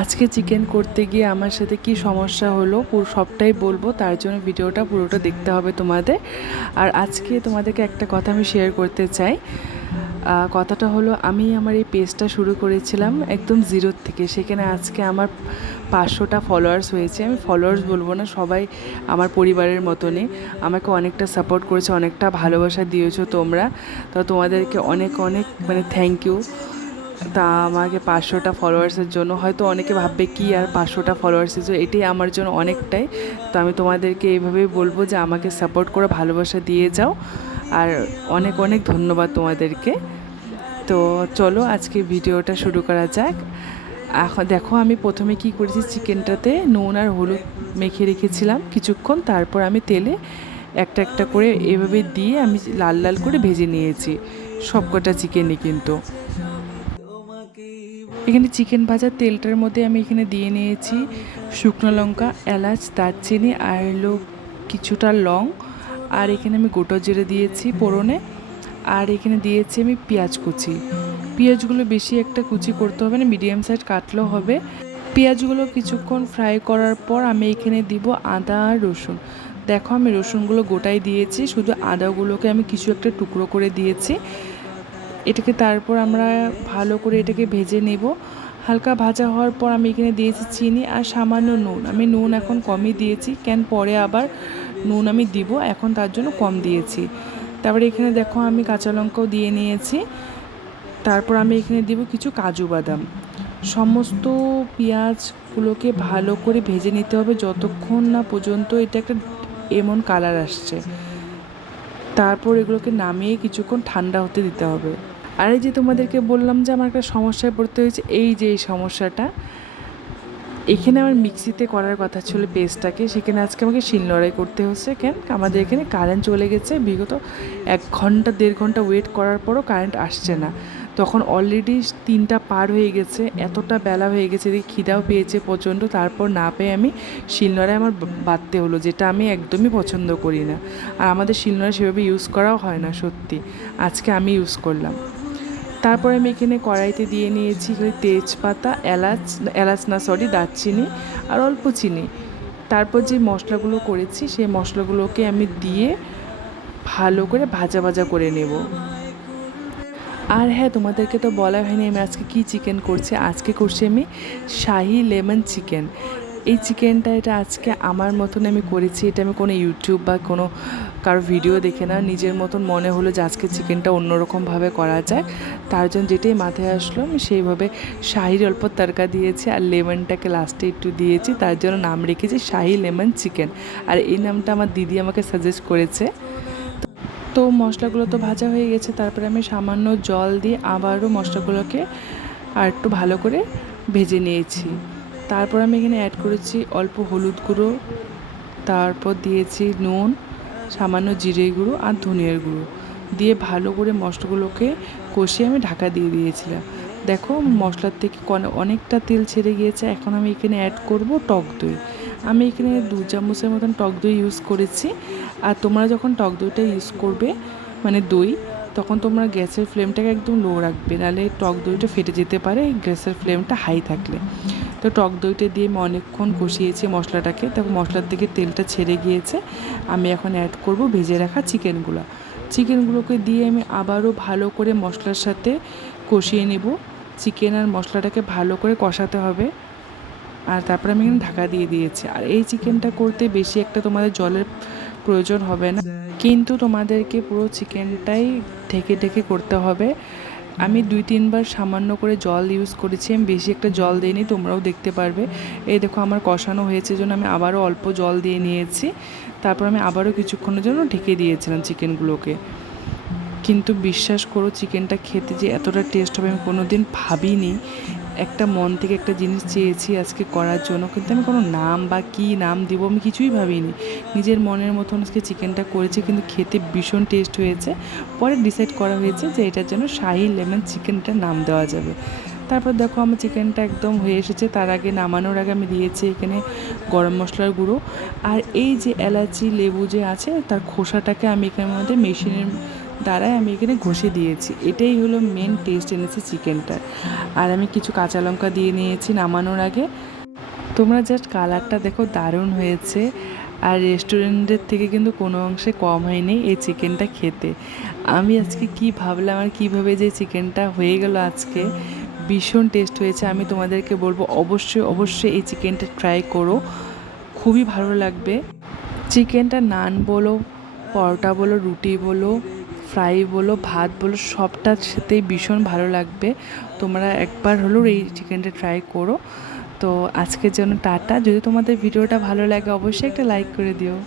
আজকে চিকেন করতে গিয়ে আমার সাথে কি সমস্যা হলো পুরো সবটাই বলবো, তার জন্য ভিডিওটা পুরোটা দেখতে হবে তোমাদের। আর আজকে তোমাদেরকে একটা কথা আমি শেয়ার করতে চাই। কথাটা হলো, আমি আমার এই পেজটা শুরু করেছিলাম একদম জিরোর থেকে। সেখানে আজকে আমার 500টা ফলোয়ার্স হয়েছে। আমি ফলোয়ার্স বলবো না, সবাই আমার পরিবারের মতনই আমাকে অনেকটা সাপোর্ট করেছে, অনেকটা ভালোবাসা দিয়েছো তোমরা। তো তোমাদেরকে অনেক অনেক থ্যাংক ইউ। তা আমাকে 500টা ফলোয়ার্সের জন্য হয়তো অনেকে ভাববে কি আর 500টা ফলোয়ার্সের জন্য, এটাই আমার জন্য অনেকটাই। তো আমি তোমাদেরকে এইভাবেই বলবো যে আমাকে সাপোর্ট করে ভালোবাসা দিয়ে যাও। আর অনেক অনেক ধন্যবাদ তোমাদেরকে। তো চলো আজকে ভিডিওটা শুরু করা যাক। এখন দেখো আমি প্রথমে কি করেছি, চিকেনটাতে নুন আর হলুদ মেখে রেখেছিলাম কিছুক্ষণ। তারপর আমি তেলে একটা একটা করে এভাবে দিয়ে আমি লাল লাল করে ভেজে নিয়েছি সবকটা চিকেনই। কিন্তু এখানে চিকেন ভাজার তেলটার মধ্যে আমি এখানে দিয়ে নিয়েছি শুকনো লঙ্কা, এলাচ, দারচিনি আর কিছুটা লং। আর এখানে আমি গোটা জিরে দিয়েছি ফোড়নে। আর এখানে দিয়েছি আমি পেঁয়াজ কুচি। পেঁয়াজগুলো বেশি একটা কুচি করতে হবে না, মিডিয়াম সাইজ কাটলেও হবে। পেঁয়াজগুলো কিছুক্ষণ ফ্রাই করার পর আমি এখানে দিব আদা আর রসুন। দেখো আমি রসুনগুলো গোটাই দিয়েছি, শুধু আদাগুলোকে আমি কিছু একটা টুকরো করে দিয়েছি। এটাকে তারপর আমরা ভালো করে এটাকে ভেজে নেব। হালকা ভাজা হওয়ার পর আমি এখানে দিয়েছি চিনি আর সামান্য নুন। আমি নুন এখন কমই দিয়েছি, কেন পরে আবার নুন আমি দিব, এখন তার জন্য কম দিয়েছি। তারপরে এখানে দেখো আমি কাঁচা লঙ্কাও দিয়ে নিয়েছি। তারপর আমি এখানে দিব কিছু কাজু বাদাম। সমস্ত পেঁয়াজগুলোকে ভালো করে ভেজে নিতে হবে যতক্ষণ না পর্যন্ত এটা একটা এমন কালার আসছে। তারপর এগুলোকে নামিয়ে কিছুক্ষণ ঠান্ডা হতে দিতে হবে। আর এই যে তোমাদেরকে বললাম যে আমার একটা সমস্যায় পড়তে হয়েছে, এই যে এই সমস্যাটা, এখানে আমার মিক্সিতে করার কথা ছিল পেস্টটাকে, সেখানে আজকে আমাকে শিলনোড়াই করতে হচ্ছে। কেন আমাদের এখানে কারেন্ট চলে গেছে, বিগত 1 ঘন্টা 1.5 ঘন্টা ওয়েট করার পরও কারেন্ট আসছে না। তখন অলরেডি 3টা পার হয়ে গেছে, এতটা বেলা হয়ে গেছে, এদিকে খিদাও পেয়েছে প্রচণ্ড। তারপর না পেয়ে আমি শিলনোড়ায় আমার বাটতে হলো, যেটা আমি একদমই পছন্দ করি না। আর আমাদের শিলনোড়া সেভাবে ইউজ করাও হয় না সত্যি, আজকে আমি ইউজ করলাম। তারপরে আমি এখানে কড়াইতে দিয়ে নিয়েছি তেজপাতা, দারচিনি আর অল্প চিনি। তারপর যে মশলাগুলো করেছি সেই মশলাগুলোকে আমি দিয়ে ভালো করে ভাজা ভাজা করে নেব। আর হ্যাঁ, তোমাদেরকে তো বলা হয়নি আমি আজকে কী চিকেন করছি। আজকে করছি আমি শাহি লেমন চিকেন। এই চিকেনটা এটা আজকে আমার মতন আমি করেছি। এটা আমি কোনো ইউটিউব বা কোনো কারো ভিডিও দেখে না, নিজের মতন মনে হলো যে আজকে চিকেনটা অন্যরকমভাবে করা যায়। তার জন্য যেটাই মাথায় আসলো আমি সেইভাবে শাহির অল্প তড়কা দিয়েছি আর লেমনটাকে লাস্টে একটু দিয়েছি। তার জন্য নাম রেখেছি শাহি লেমন চিকেন। আর এই নামটা আমার দিদি আমাকে সাজেস্ট করেছে। তো মশলাগুলো তো ভাজা হয়ে গেছে, তারপরে আমি সামান্য জল দিয়ে আবারও মশলাগুলোকে আর একটু ভালো করে ভেজে নিয়েছি। তারপর আমি এখানে অ্যাড করেছি অল্প হলুদ গুঁড়ো, তারপর দিয়েছি নুন, সামান্য জিরে গুঁড়ো আর ধনিয়ার গুঁড়ো দিয়ে ভালো করে মশলাগুলোকে কষিয়ে আমি ঢাকা দিয়ে দিয়েছিলাম। দেখো মশলার থেকে অনেকটা তেল ছেড়ে গিয়েছে। এখন আমি এখানে অ্যাড করব টক দই। আমি এখানে 2 চামচের মতন টক দই ইউজ করেছি। আর তোমরা যখন টক দইটা ইউজ করবে মানে দই, তখন তোমরা গ্যাসের ফ্লেমটাকে একদম লো রাখবে, নাহলে টক দইটা ফেটে যেতে পারে গ্যাসের ফ্লেমটা হাই থাকলে। তো টক দইটা দিয়ে আমি অনেকক্ষণ কষিয়েছি মশলাটাকে। তখন মশলার থেকে তেলটা ছেড়ে গিয়েছে। আমি এখন অ্যাড করব ভেজে রাখা চিকেনগুলোকে দিয়ে আমি আবারও ভালো করে মশলার সাথে কষিয়ে নেব। চিকেন আর মশলাটাকে ভালো করে কষাতে হবে। আর তারপরে আমি এখানে ঢাকা দিয়ে দিয়েছি। আর এই চিকেনটা করতে বেশি একটা তোমাদের জলের প্রয়োজন হবে না, কিন্তু তোমাদেরকে পুরো চিকেনটাই ঢেকে ঢেকে করতে হবে। আমি 2-3 বার সামান্য করে জল ইউজ করেছি, আমি বেশি একটা জল দিইনি, তোমরাও দেখতে পারবে। এই দেখো আমার কষানো হয়েছে জন্য আমি আবারও অল্প জল দিয়ে নিয়েছি। তারপর আমি আবারও কিছুক্ষণের জন্য ঢেকে দিয়েছিলাম চিকেনগুলোকে। কিন্তু বিশ্বাস করো, চিকেনটা খেতে যে এতটা টেস্ট হবে আমি কোনো দিন ভাবিনি। একটা মন থেকে একটা জিনিস চেয়েছি আজকে করার জন্য, কিন্তু আমি কোনো নাম বা কী নাম দিব আমি কিছুই ভাবিনি। নিজের মনের মতন আজকে চিকেনটা করেছি, কিন্তু খেতে ভীষণ টেস্ট হয়েছে। পরে ডিসাইড করা হয়েছে যে এটার জন্য শাহি লেমন চিকেনটা নাম দেওয়া যাবে। তারপর দেখো আমার চিকেনটা একদম হয়ে এসেছে। তার আগে নামানোর আগে আমি দিয়েছি এখানে গরম মশলার গুঁড়ো। আর এই যে এলাচি লেবু যে আছে তার খোসাটাকে আমি এখানের মধ্যে মেশিনের দ্বারাই আমি এখানে ঘষে দিয়েছি। এটাই হলো মেন টেস্ট এনেছে চিকেনটার। আর আমি কিছু কাঁচা লঙ্কা দিয়ে নিয়েছি নামানোর আগে। তোমরা জাস্ট কালারটা দেখো, দারুণ হয়েছে। আর রেস্টুরেন্টের থেকে কিন্তু কোনো অংশে কম হয়নি এই চিকেনটা খেতে। আমি আজকে কি ভাবলাম আর কীভাবে যে চিকেনটা হয়ে গেল আজকে, ভীষণ টেস্ট হয়েছে। আমি তোমাদেরকে বলবো অবশ্যই অবশ্যই এই চিকেনটা ট্রাই করো, খুবই ভালো লাগবে। চিকেনটা নান বলো, পরোটা বলো, রুটি বলো, ফ্রাই বলো, ভাত বলো, সবটার সাথেই ভীষণ ভালো লাগবে। তোমরা একবার হলেও এই চিকেনটা ট্রাই করো। তো আজকের জন্য টাটা। যদি তোমাদের ভিডিওটা ভালো লাগে অবশ্যই একটা লাইক করে দিও।